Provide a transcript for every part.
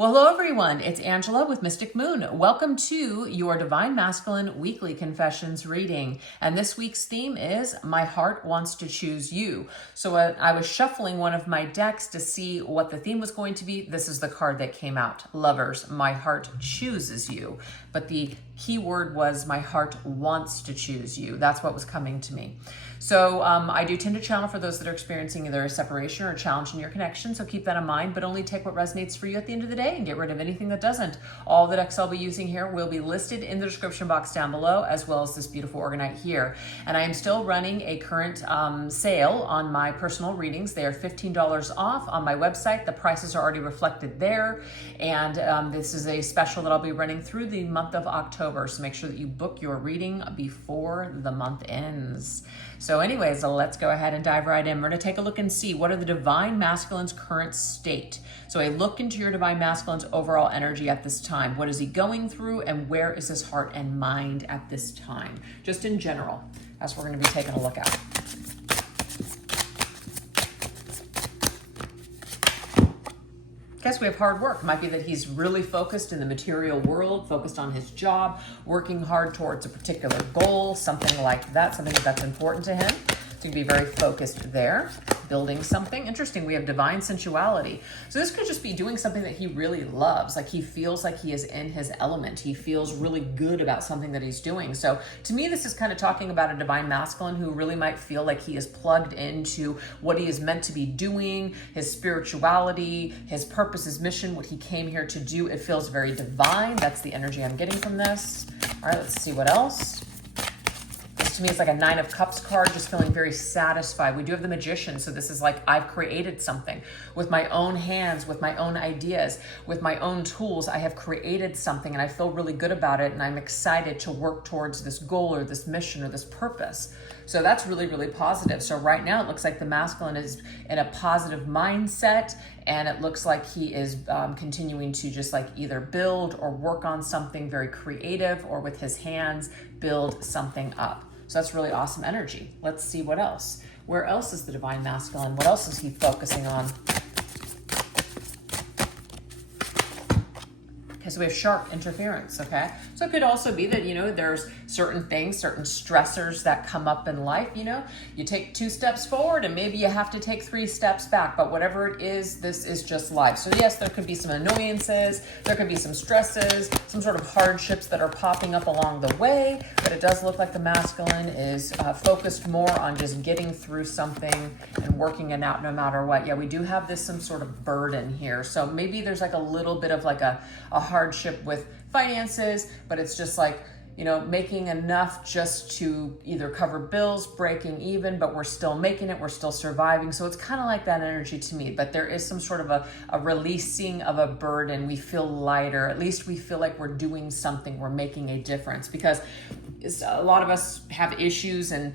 Well, hello everyone. It's Angela with Mystic Moon. Welcome to your Divine Masculine Weekly Confessions reading. And this week's theme is My Heart Wants to Choose You. So I was shuffling one of my decks to see what the theme was going to be. This is the card that came out. Lovers, my heart chooses you. But the key word was my heart wants to choose you. That's what was coming to me. So I do tend to channel for those that are experiencing either a separation or a challenge in your connection. So keep that in mind, but only take what resonates for you at the end of the day and get rid of anything that doesn't. All the decks I'll be using here will be listed in the description box down below, as well as this beautiful Orgonite here. And I am still running a current sale on my personal readings. They are $15 off on my website. The prices are already reflected there. And this is a special that I'll be running through the month of October. So make sure that you book your reading before the month ends. So anyways, let's go ahead and dive right in. We're going to take a look and see what are the Divine Masculine's current state. So a look into your Divine Masculine's overall energy at this time. What is he going through and where is his heart and mind at this time? Just in general. That's what we're going to be taking a look at. Guess we have hard work. Might be that he's really focused in the material world, focused on his job, working hard towards a particular goal, something like that, something that's important to him. So you can be very focused there, building something. Interesting, we have divine sensuality. So this could just be doing something that he really loves. Like he feels like he is in his element. He feels really good about something that he's doing. So to me, this is kind of talking about a divine masculine who really might feel like he is plugged into what he is meant to be doing, his spirituality, his purpose, his mission, what he came here to do. It feels very divine. That's the energy I'm getting from this. All right, let's see what else. To me, it's like a 9 of Cups card, just feeling very satisfied. We do have the Magician, so this is like I've created something with my own hands, with my own ideas, with my own tools. I have created something and I feel really good about it, and I'm excited to work towards this goal or this mission or this purpose. So that's really, really positive. So right now it looks like the masculine is in a positive mindset, and it looks like he is continuing to just like either build or work on something very creative, or with his hands build something up. So that's really awesome energy. Let's see what else. Where else is the Divine Masculine? What else is he focusing on? Okay, so we have sharp interference, okay? So it could also be that, there's certain things, certain stressors that come up in life, you take 2 steps forward and maybe you have to take 3 steps back, but whatever it is, this is just life. So yes, there could be some annoyances, there could be some stresses, some sort of hardships that are popping up along the way, but it does look like the masculine is focused more on just getting through something and working it out no matter what. Yeah, we do have some sort of burden here. So maybe there's like a little bit of like a hardship with finances, but it's just like, making enough just to either cover bills, breaking even, but we're still making it, we're still surviving. So it's kind of like that energy to me, but there is some sort of a releasing of a burden. We feel lighter. At least we feel like we're doing something, we're making a difference, because a lot of us have issues and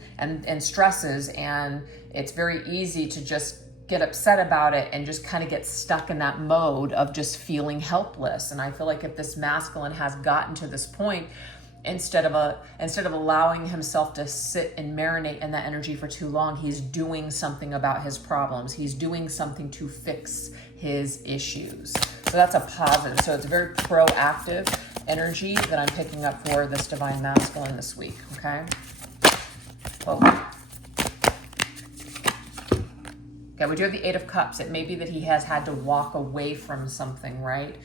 stresses, and it's very easy to just get upset about it and just kind of get stuck in that mode of just feeling helpless. And I feel like if this masculine has gotten to this point, instead of allowing himself to sit and marinate in that energy for too long, he's doing something about his problems. He's doing something to fix his issues. So that's a positive. So it's a very proactive energy that I'm picking up for this Divine Masculine this week, okay? Whoa. Okay, we do have the 8 of Cups. It may be that he has had to walk away from something, right?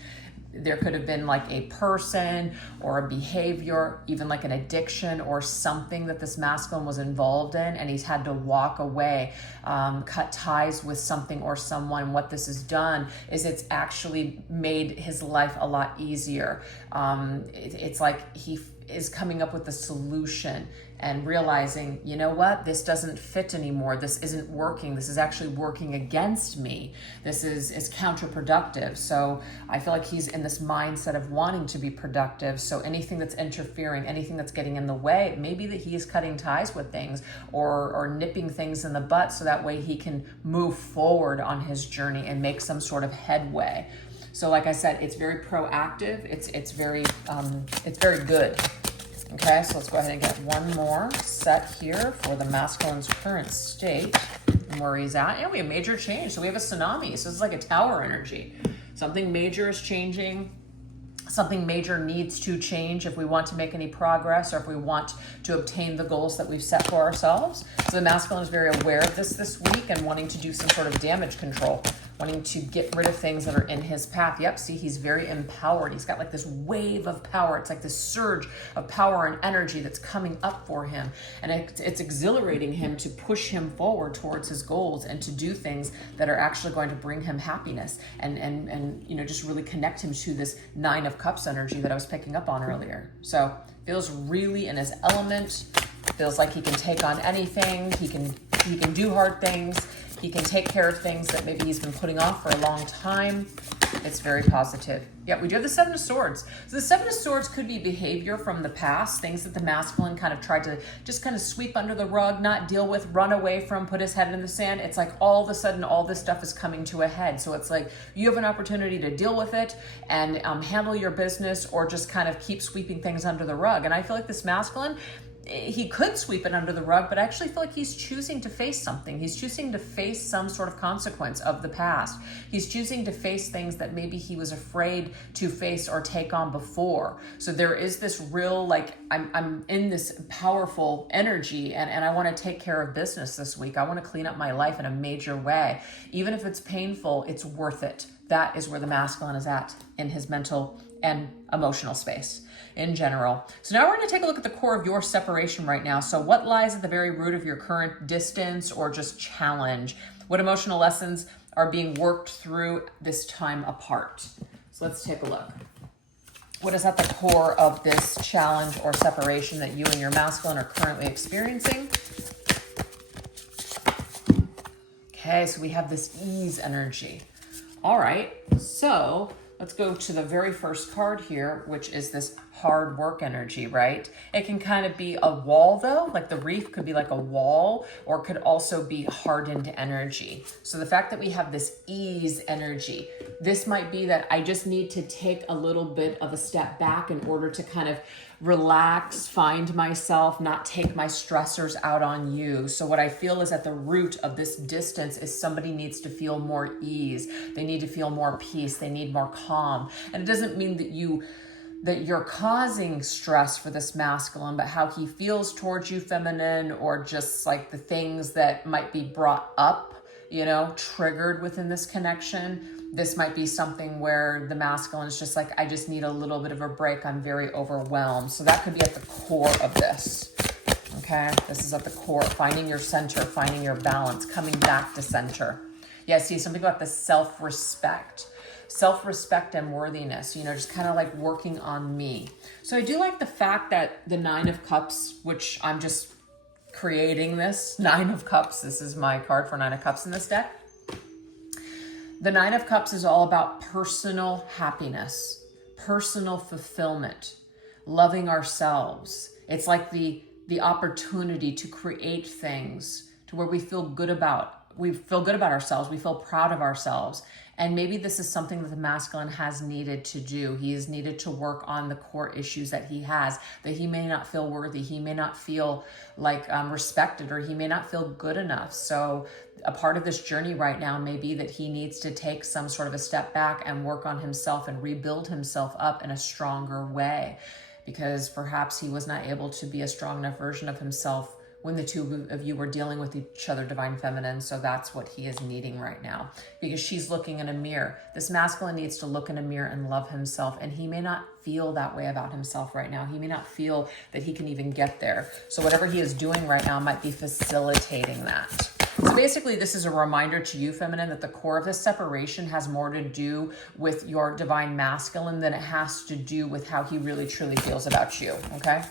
There could have been like a person or a behavior, even like an addiction or something that this masculine was involved in, and he's had to walk away, cut ties with something or someone. What this has done is it's actually made his life a lot easier. It's like he is coming up with a solution and realizing, you know what, this doesn't fit anymore. This isn't working. This is actually working against me. This is counterproductive. So I feel like he's in this mindset of wanting to be productive. So anything that's interfering, anything that's getting in the way, maybe that he is cutting ties with things or nipping things in the butt, so that way he can move forward on his journey and make some sort of headway. So like I said, it's very proactive. It's very good. Okay, so let's go ahead and get one more set here for the masculine's current state and where he's at. And we have major change. So we have a tsunami. So this is like a tower energy. Something major is changing. Something major needs to change if we want to make any progress, or if we want to obtain the goals that we've set for ourselves. So the masculine is very aware of this week and wanting to do some sort of damage control, wanting to get rid of things that are in his path. Yep, see, he's very empowered. He's got like this wave of power. It's like this surge of power and energy that's coming up for him. And it's exhilarating him to push him forward towards his goals and to do things that are actually going to bring him happiness and you know, just really connect him to this 9 of Cups energy that I was picking up on earlier. So feels really in his element, feels like he can take on anything. He can do hard things. He can take care of things that maybe he's been putting off for a long time. It's very positive. Yeah, we do have the 7 of Swords. So the 7 of Swords could be behavior from the past, things that the masculine kind of tried to just kind of sweep under the rug, not deal with, run away from, put his head in the sand. It's like all of a sudden all this stuff is coming to a head. So it's like you have an opportunity to deal with it and handle your business, or just kind of keep sweeping things under the rug. And I feel like this masculine, he could sweep it under the rug, but I actually feel like he's choosing to face something. He's choosing to face some sort of consequence of the past. He's choosing to face things that maybe he was afraid to face or take on before. So there is this real, like, I'm in this powerful energy, and I want to take care of business this week. I want to clean up my life in a major way. Even if it's painful, it's worth it. That is where the masculine is at in his mental and emotional space in general. So now we're going to take a look at the core of your separation right now. So what lies at the very root of your current distance or just challenge? What emotional lessons are being worked through this time apart? So let's take a look. What is at the core of this challenge or separation that you and your masculine are currently experiencing? Okay, so we have this ease energy. All right, so let's go to the very first card here, which is this hard work energy, right? It can kind of be a wall though, like the reef could be like a wall, or it could also be hardened energy. So the fact that we have this ease energy, this might be that I just need to take a little bit of a step back in order to kind of relax, find myself, not take my stressors out on you. So what I feel is at the root of this distance is somebody needs to feel more ease. They need to feel more peace. They need more calm. And it doesn't mean that you're causing stress for this masculine, but how he feels towards you, feminine, or just like the things that might be brought up, you know, triggered within this connection. This might be something where the masculine is just like, I just need a little bit of a break. I'm very overwhelmed. So that could be at the core of this. Okay, this is at the core, finding your center, finding your balance, coming back to center. Yeah, see, something about the self-respect and worthiness, you know, just kind of like working on me. So I do like the fact that the 9 of Cups, which I'm just creating this 9 of Cups. This is my card for 9 of Cups in this deck. The 9 of Cups is all about personal happiness, personal fulfillment, loving ourselves. It's like the opportunity to create things to where we feel good about ourselves. We feel proud of ourselves. And maybe this is something that the masculine has needed to do. He has needed to work on the core issues that he has, that he may not feel worthy. He may not feel like respected, or he may not feel good enough. So a part of this journey right now may be that he needs to take some sort of a step back and work on himself and rebuild himself up in a stronger way, because perhaps he was not able to be a strong enough version of himself when the two of you were dealing with each other, divine feminine. So that's what he is needing right now, because she's looking in a mirror. This masculine needs to look in a mirror and love himself. And he may not feel that way about himself right now. He may not feel that he can even get there. So whatever he is doing right now might be facilitating that. So basically, this is a reminder to you, feminine, that the core of this separation has more to do with your divine masculine than it has to do with how he really truly feels about you, okay?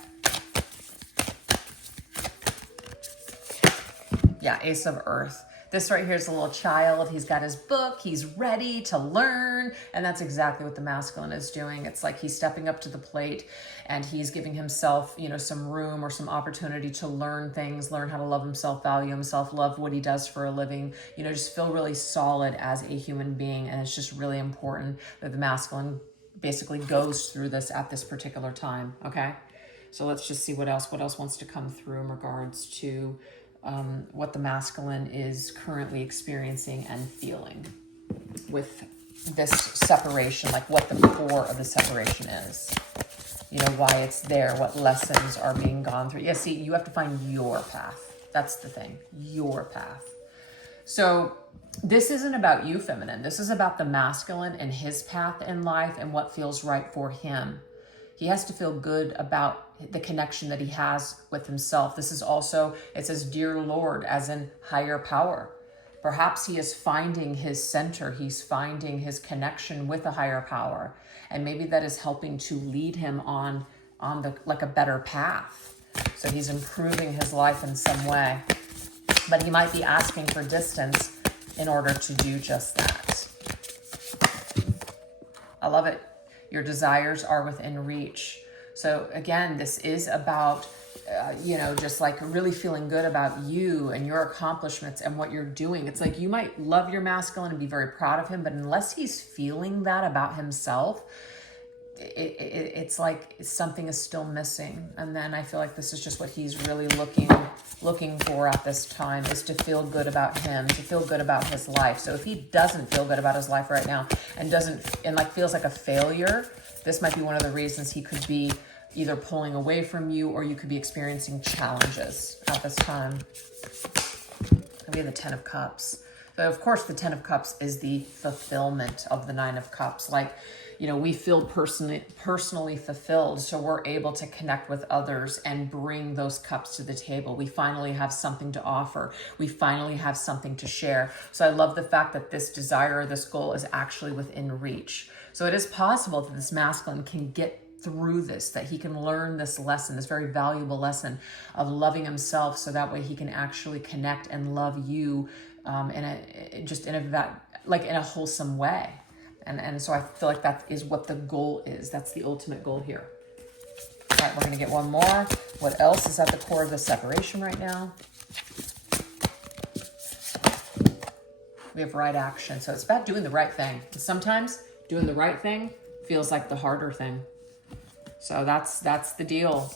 Yeah, Ace of Earth. This right here is a little child. He's got his book. He's ready to learn. And that's exactly what the masculine is doing. It's like he's stepping up to the plate and he's giving himself, you know, some room or some opportunity to learn things, learn how to love himself, value himself, love what he does for a living, you know, just feel really solid as a human being. And it's just really important that the masculine basically goes through this at this particular time. Okay. So let's just see what else wants to come through in regards to what the masculine is currently experiencing and feeling with this separation, like what the core of the separation is. You know, why it's there, what lessons are being gone through. Yeah, see, you have to find your path. That's the thing, your path. So this isn't about you, feminine. This is about the masculine and his path in life and what feels right for him. He has to feel good about the connection that he has with himself. This is also, it says, dear Lord, as in higher power. Perhaps he is finding his center. He's finding his connection with a higher power. And maybe that is helping to lead him on the like a better path. So he's improving his life in some way. But he might be asking for distance in order to do just that. I love it. Your desires are within reach. So again, this is about, just like really feeling good about you and your accomplishments and what you're doing. It's like you might love your masculine and be very proud of him, but unless he's feeling that about himself, it's like something is still missing. And then I feel like this is just what he's really looking for at this time, is to feel good about him, to feel good about his life. So if he doesn't feel good about his life right now and feels like a failure, this might be one of the reasons he could be either pulling away from you, or you could be experiencing challenges at this time. We have the 10 of Cups. So of course, the 10 of Cups is the fulfillment of the 9 of Cups. Like, we feel personally fulfilled, so we're able to connect with others and bring those cups to the table. We finally have something to offer. We finally have something to share. So I love the fact that this desire, this goal is actually within reach. So it is possible that this masculine can get through this, that he can learn this lesson, this very valuable lesson of loving himself, so that way he can actually connect and love you in a wholesome way. And so I feel like that is what the goal is. That's the ultimate goal here. All right, we're going to get one more. What else is at the core of the separation right now? We have right action. So it's about doing the right thing. And sometimes doing the right thing feels like the harder thing. So that's the deal.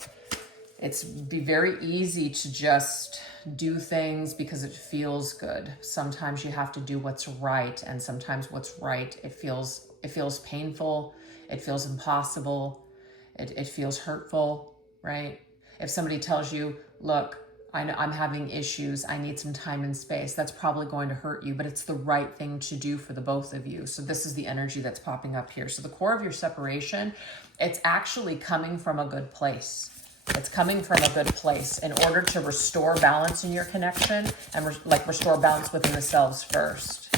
It's be very easy to just do things because it feels good. Sometimes you have to do what's right, and sometimes what's right, it feels painful, it feels impossible, it feels hurtful, right? If somebody tells you, look, I'm having issues, I need some time and space, that's probably going to hurt you, but it's the right thing to do for the both of you. So this is the energy that's popping up here. So the core of your separation, it's actually coming from a good place. It's coming from a good place in order to restore balance in your connection and restore balance within the selves first.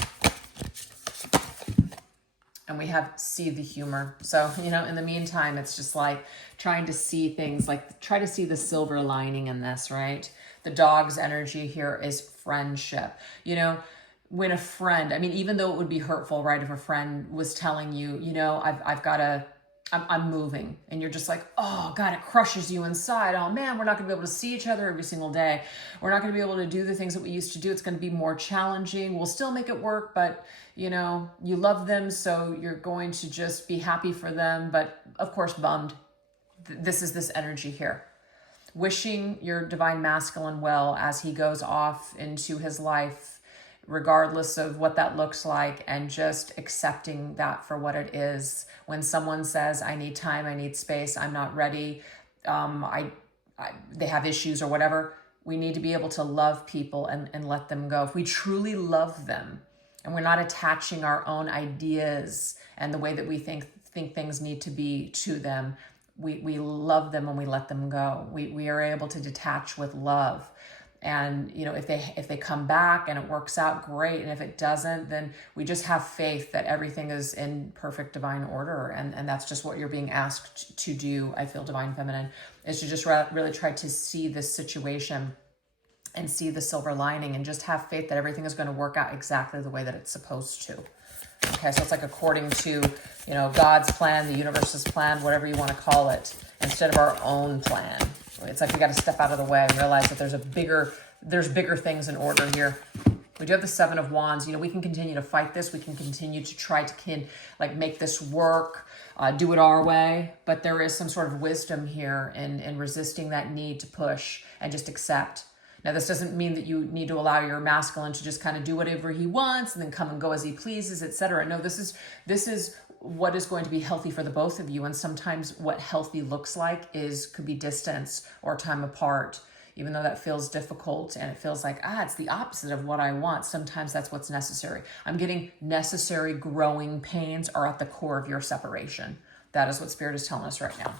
And we have see the humor. So, in the meantime, it's just like trying to see things, like try to see the silver lining in this, right? The dog's energy here is friendship. When a friend, even though it would be hurtful, right? If a friend was telling you, I'm moving, and you're just like, oh God, it crushes you inside. Oh man, we're not gonna be able to see each other every single day. We're not gonna be able to do the things that we used to do. It's gonna be more challenging. We'll still make it work, but you love them, so you're going to just be happy for them, but of course bummed. This is this energy here. Wishing your divine masculine well as he goes off into his life, regardless of what that looks like, and just accepting that for what it is. When someone says, I need time, I need space, I'm not ready, they have issues or whatever, we need to be able to love people and let them go. If we truly love them and we're not attaching our own ideas and the way that we think things need to be to them, we love them and we let them go. We are able to detach with love. And, if they come back and it works out, great. And if it doesn't, then we just have faith that everything is in perfect divine order. And that's just what you're being asked to do. I feel, divine feminine, is to just really try to see this situation and see the silver lining and just have faith that everything is going to work out exactly the way that it's supposed to. Okay, so it's like according to, God's plan, the universe's plan, whatever you want to call it, instead of our own plan. It's like we got to step out of the way and realize that there's bigger things in order here. We do have the 7 of Wands. We can continue to fight this. We can continue to try to make this work, do it our way. But there is some sort of wisdom here in resisting that need to push and just accept. Now, this doesn't mean that you need to allow your masculine to just kind of do whatever he wants and then come and go as he pleases, etc. No, this is what is going to be healthy for the both of you. And sometimes what healthy looks like could be distance or time apart. Even though that feels difficult and it feels like, it's the opposite of what I want. Sometimes that's what's necessary. I'm getting necessary growing pains are at the core of your separation. That is what Spirit is telling us right now.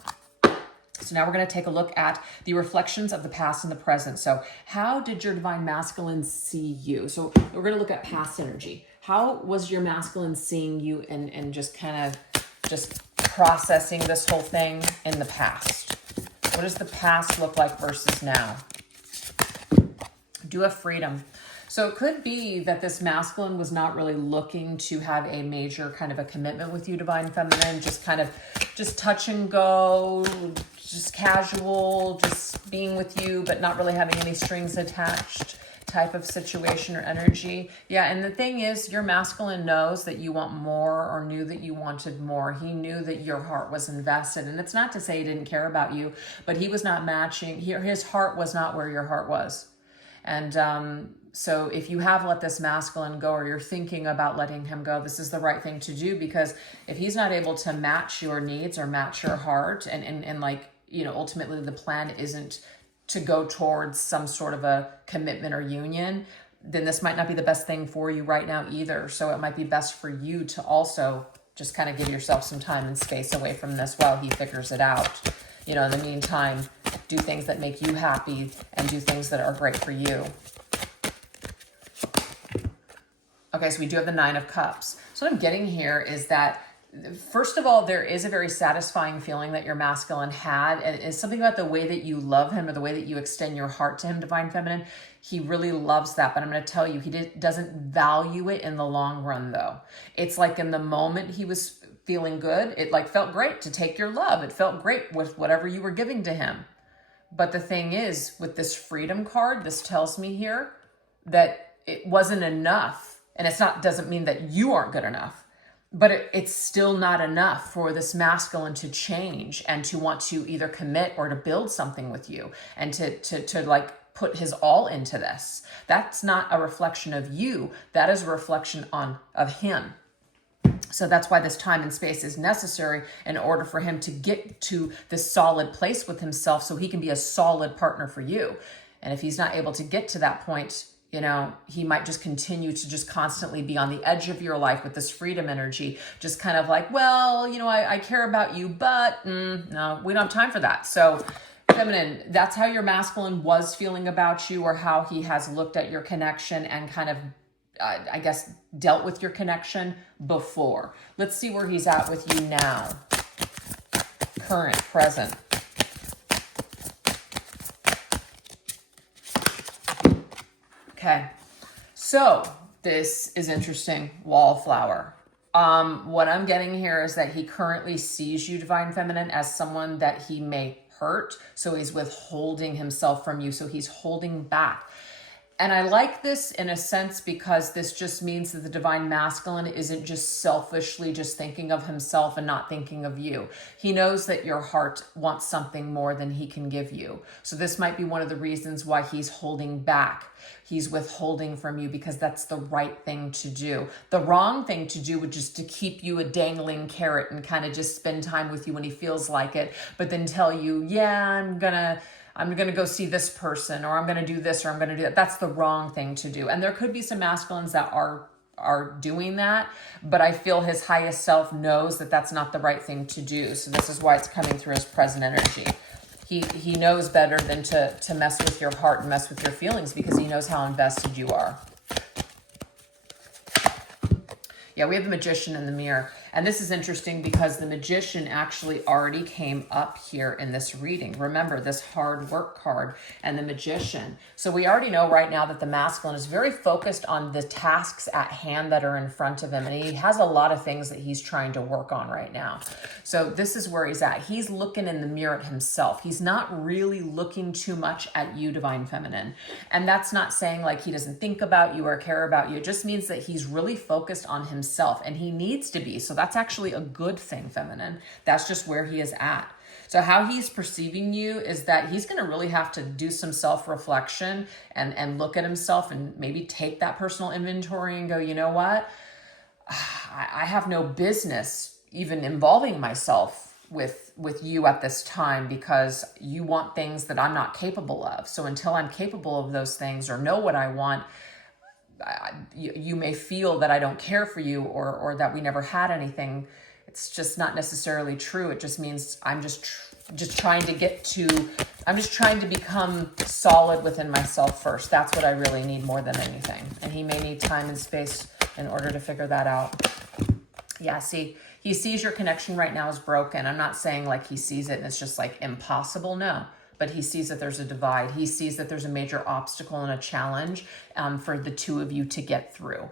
So now we're going to take a look at the reflections of the past and the present. So how did your divine masculine see you? So we're going to look at past energy. How was your masculine seeing you and just kind of just processing this whole thing in the past? What does the past look like versus now? Do have freedom. So it could be that this masculine was not really looking to have a major kind of a commitment with you, divine feminine, just touch and go, just casual, just being with you, but not really having any strings attached type of situation or energy. Yeah, and the thing is, your masculine knows that you want more or knew that you wanted more. He knew that your heart was invested. And it's not to say he didn't care about you, but he was not matching. His heart was not where your heart was. And so if you have let this masculine go or you're thinking about letting him go, this is the right thing to do, because if he's not able to match your needs or match your heart and like, ultimately the plan isn't to go towards some sort of a commitment or union, then this might not be the best thing for you right now either. So it might be best for you to also just kind of give yourself some time and space away from this while he figures it out. In the meantime, do things that make you happy and do things that are great for you. Okay, so we do have the Nine of Cups. So what I'm getting here is that, first of all, there is a very satisfying feeling that your masculine had. And it's something about the way that you love him or the way that you extend your heart to him, divine feminine. He really loves that. But I'm going to tell you, he doesn't value it in the long run, though. It's like in the moment he was feeling good, it like felt great to take your love. It felt great with whatever you were giving to him. But the thing is, with this freedom card, this tells me here that it wasn't enough. And doesn't mean that you aren't good enough, but it's still not enough for this masculine to change and to want to either commit or to build something with you and to like put his all into this. That's not a reflection of you. That is a reflection of him. So that's why this time and space is necessary in order for him to get to this solid place with himself so he can be a solid partner for you. And if he's not able to get to that point, he might just continue to just constantly be on the edge of your life with this freedom energy, just kind of like, well, I care about you, but no, we don't have time for that. So feminine, that's how your masculine was feeling about you, or how he has looked at your connection and kind of, I guess, dealt with your connection before. Let's see where he's at with you now. Current, present. Okay, so this is interesting. Wallflower. What I'm getting here is that he currently sees you, divine feminine, as someone that he may hurt. So he's withholding himself from you. So he's holding back. And I like this in a sense because this just means that the divine masculine isn't just selfishly just thinking of himself and not thinking of you. He knows that your heart wants something more than he can give you. So this might be one of the reasons why he's holding back. He's withholding from you because that's the right thing to do. The wrong thing to do would just to keep you a dangling carrot and kind of just spend time with you when he feels like it, but then tell you, yeah, I'm gonna go see this person, or I'm gonna do this, or I'm gonna do that. That's the wrong thing to do. And there could be some masculines that are doing that, but I feel his highest self knows that that's not the right thing to do. So this is why it's coming through his present energy. He knows better than to mess with your heart and mess with your feelings, because he knows how invested you are. Yeah, we have the Magician in the mirror. And this is interesting because the Magician actually already came up here in this reading. Remember, this hard work card and the Magician. So we already know right now that the masculine is very focused on the tasks at hand that are in front of him. And he has a lot of things that he's trying to work on right now. So this is where he's at. He's looking in the mirror at himself. He's not really looking too much at you, divine feminine. And that's not saying like he doesn't think about you or care about you. It just means that he's really focused on himself, and he needs to be. So that's actually a good thing, feminine. That's just where he is at. So how he's perceiving you is that he's going to really have to do some self-reflection and look at himself and maybe take that personal inventory and go, you know what? I have no business even involving myself with you at this time, because you want things that I'm not capable of. So until I'm capable of those things or know what I want, you may feel that I don't care for you, or that we never had anything. It's just not necessarily true. It just means I'm just trying to become solid within myself first. That's what I really need more than anything. And he may need time and space in order to figure that out. Yeah, see, he sees your connection right now as broken. I'm not saying like he sees it and it's just like impossible. No. But he sees that there's a divide. He sees that there's a major obstacle and a challenge for the two of you to get through.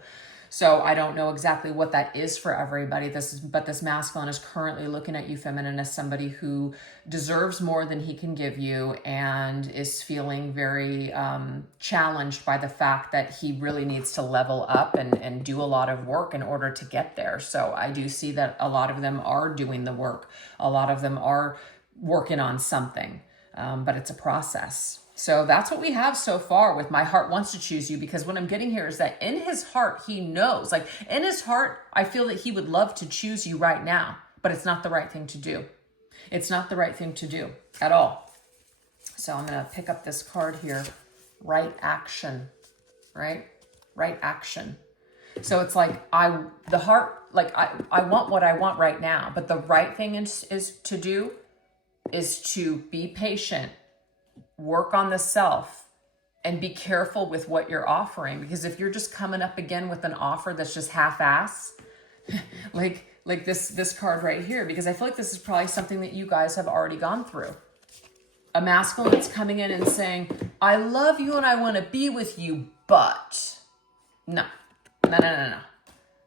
So I don't know exactly what that is for everybody. But this masculine is currently looking at you, feminine, as somebody who deserves more than he can give you, and is feeling very challenged by the fact that he really needs to level up and do a lot of work in order to get there. So I do see that a lot of them are doing the work. A lot of them are working on something, but it's a process. So that's what we have so far with my heart wants to choose you, because what I'm getting here is that in his heart, he knows, like in his heart, I feel that he would love to choose you right now, but it's not the right thing to do. It's not the right thing to do at all. So I'm going to pick up this card here, right action, right? Right action. So it's like I want what I want right now, but the right thing is to be patient, work on the self, and be careful with what you're offering. Because if you're just coming up again with an offer that's just half-ass, like this card right here, because I feel like this is probably something that you guys have already gone through. A masculine that's coming in and saying, I love you and I want to be with you, but no.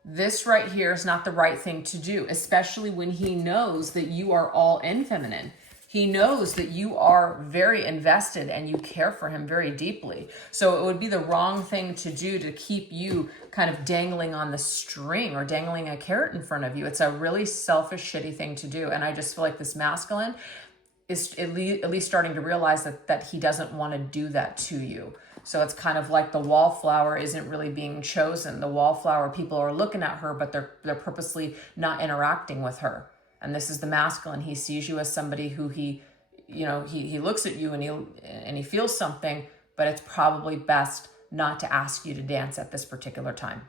This right here is not the right thing to do, especially when he knows that you are all in, feminine. He knows that you are very invested and you care for him very deeply. So it would be the wrong thing to do to keep you kind of dangling on the string or dangling a carrot in front of you. It's a really selfish, shitty thing to do. And I just feel like this masculine is at least starting to realize that he doesn't want to do that to you. So it's kind of like the wallflower isn't really being chosen. The wallflower, people are looking at her, but they're purposely not interacting with her. And this is the masculine. He sees you as somebody who he looks at you and he feels something, but it's probably best not to ask you to dance at this particular time,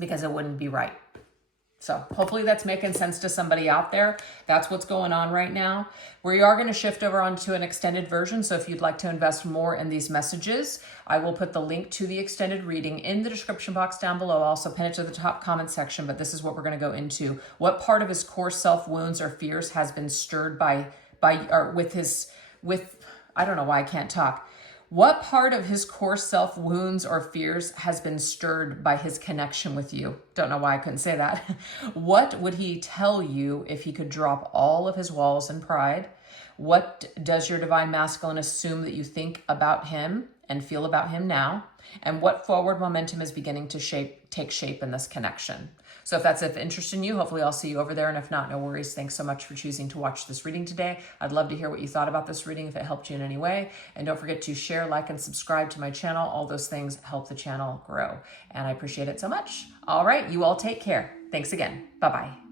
because it wouldn't be right. So hopefully that's making sense to somebody out there. That's what's going on right now. We are going to shift over onto an extended version. So if you'd like to invest more in these messages, I will put the link to the extended reading in the description box down below. I'll also pin it to the top comment section, but this is what we're going to go into. What part of his core self wounds or fears has been stirred I don't know why I can't talk. What part of his core self wounds or fears has been stirred by his connection with you? Don't know why I couldn't say that. What would he tell you if he could drop all of his walls and pride? What does your divine masculine assume that you think about him and feel about him now? And what forward momentum is beginning to take shape in this connection? So if that's of interest in you, hopefully I'll see you over there. And if not, no worries. Thanks so much for choosing to watch this reading today. I'd love to hear what you thought about this reading, if it helped you in any way. And don't forget to share, like, and subscribe to my channel. All those things help the channel grow. And I appreciate it so much. All right, you all take care. Thanks again. Bye-bye.